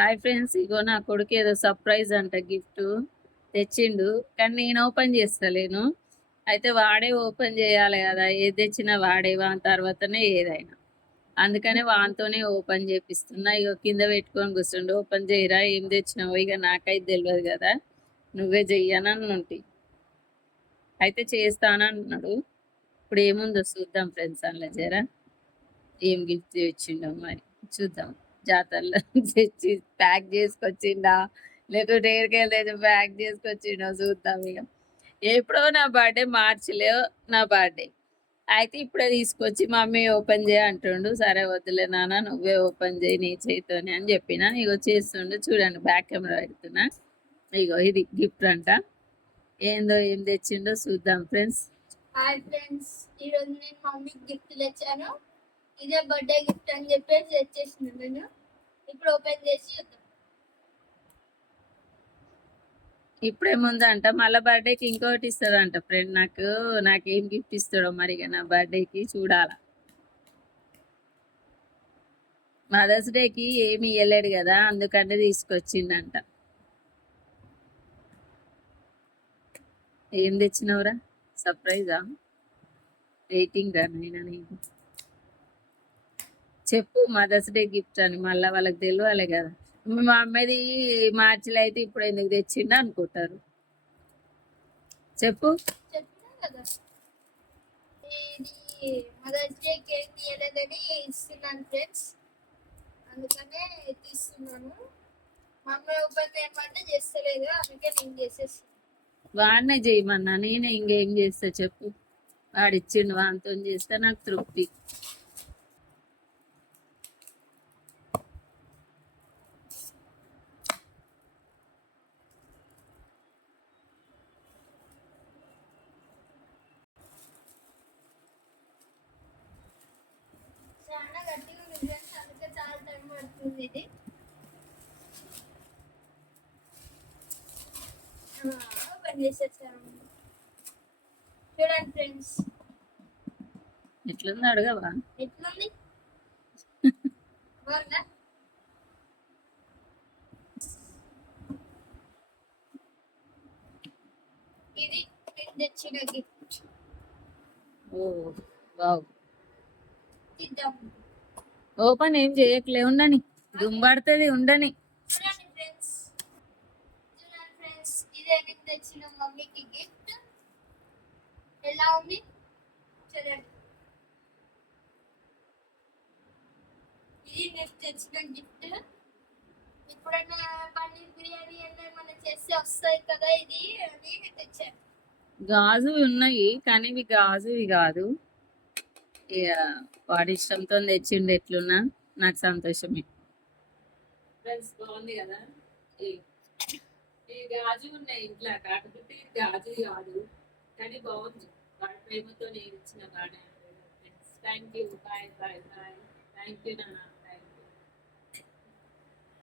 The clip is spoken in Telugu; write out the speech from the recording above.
హాయ్ ఫ్రెండ్స్, ఇగో నా కొడుకు ఏదో సర్ప్రైజ్ అంట గిఫ్ట్ తెచ్చిండు. కానీ నేను ఓపెన్ చేస్తలేను. అయితే వాడే ఓపెన్ చేయాలి కదా, ఏది తెచ్చినా వాడే వాని తర్వాతనే ఏదైనా. అందుకనే వానితోనే ఓపెన్ చేపిస్తున్నా. ఇగో కింద పెట్టుకొని కూర్చుండు. ఓపెన్ చేయరా, ఏం తెచ్చినావు, ఇక నాకైతే తెలియదు కదా, నువ్వే చెయ్యనన్నుంటి. అయితే చేస్తానన్నాడు. ఇప్పుడు ఏముందో చూద్దాం ఫ్రెండ్స్. అందులో జరా ఏం గిఫ్ట్ తెచ్చిండో మరి చూద్దాం. జాతరలో తెచ్చి ప్యాక్ చేసుకొచ్చిండా, లేకపోతే ఏడికెళ్ళి తెచ్చి ప్యాక్ చేసుకొచ్చిండో చూద్దాం. ఇక ఎప్పుడో నా బర్త్డే మార్చిలో నా బర్త్డే. అయితే ఇప్పుడే తీసుకొచ్చి మమ్మీ ఓపెన్ చేయ అంటుండు. సరే వద్దులే నాన్న, నువ్వే ఓపెన్ చేయి నీ చేతితోనే అని చెప్పిన. ఇగో చేస్తుండు చూడండి, బ్యాక్ కెమెరా పెడుతున్నా. ఇగో ఇది గిఫ్ట్ అంట. ఏందో ఏం తెచ్చిండో చూద్దాం ఫ్రెండ్స్. హాయ్ ఫ్రెండ్స్, ఈరోజు నేను మమ్మీకి గిఫ్ట్ తెచ్చాను. ఇదే బర్త్డే గిఫ్ట్ అని చెప్పేసి తెచ్చేసిన నేను. ఇప్పుడు ఓపెన్ చేసి చూద్దాం. ఇప్పుడేముందంట, మళ్ళీ బర్త్డేకి ఇంకోటి ఇస్తాడంట ఫ్రెండ్. నాకేం గిఫ్ట్ ఇస్తాడో మరి నా బర్త్డేకి చూడాల. మదర్స్ డేకి ఏమి ఇవ్వలేడు కదా, అందుకనే తీసుకొచ్చిండంట. ఏం తెచ్చినవురా, సర్ప్రైజా? వెయిటింగ్ రా నైనా, నీకు చెప్పు మదర్స్ డే గిఫ్ట్ అని, మళ్ళీ వాళ్ళకి తెలియాలి కదా. మా అమ్మది మార్చిలో అయితే ఇప్పుడు ఎందుకు తెచ్చిండ అనుకుంటారు. చెప్పు. చెప్పినా కదా, ఇది మదర్స్ డేకి ఏం తీయలేదని ఇస్తున్నాను ఫ్రెండ్స్. అందుకనే తీస్తున్నాను. మా అమ్మ ఓపెన్ చేయమంటే చేస్తలేదు, అందుకే నేను చేసేస్తాను. వాడినే చేయమన్నా, నేనే ఇంకేం చేస్తా చెప్పు. వాడిచ్చిండు, వానితో చేస్తే నాకు తృప్తి. చాలా గట్టిగా ఉంది ఫ్రెండ్స్, అందుకే చాలా టైం పడుతుంది ఇది. ఓపెన్ చేసేసాను. చూడండి ఫ్రెండ్స్, ఎట్లుంది అడగవా? ఎట్లుంది, బాగుందా? ఇది నేను తెచ్చిన గిఫ్ట్. ఓ వావ్. తీద్దాం. ఓపెన్ ఏం చేయట్లే, ఉండని, దుంబడుతుంది, ఉండని. చూడండి ఫ్రెండ్స్, ఇదే నేను తెచ్చిన మమ్మీకి గిఫ్ట్. ఎలా ఉంది చూడండి. ఇది నేను తెచ్చిన గిఫ్ట్. ఎప్పుడైనా పన్నీర్ బిర్యానీ ఏమైనా చేస్తే వస్తాయి కదా, ఇది అని తెచ్చాను. గాజు ఉన్నాయి కానీ ఇవి గాజువి కాదు. ఇక వాడి ఇష్టంతో తెచ్చిండు, ఎట్లున్నా నాకు సంతోషమే. ఫ్రెండ్స్ బాగుంది కదా. ఈ గాజు ఉన్నాయి ఇంట్లో, కాకపోతే ఇది గాజు కాదు కానీ బాగుంది. వాడి ప్రేమతో నేను ఇచ్చిన వాడే. Thank you, bye bye bye. Thank you నాన్న.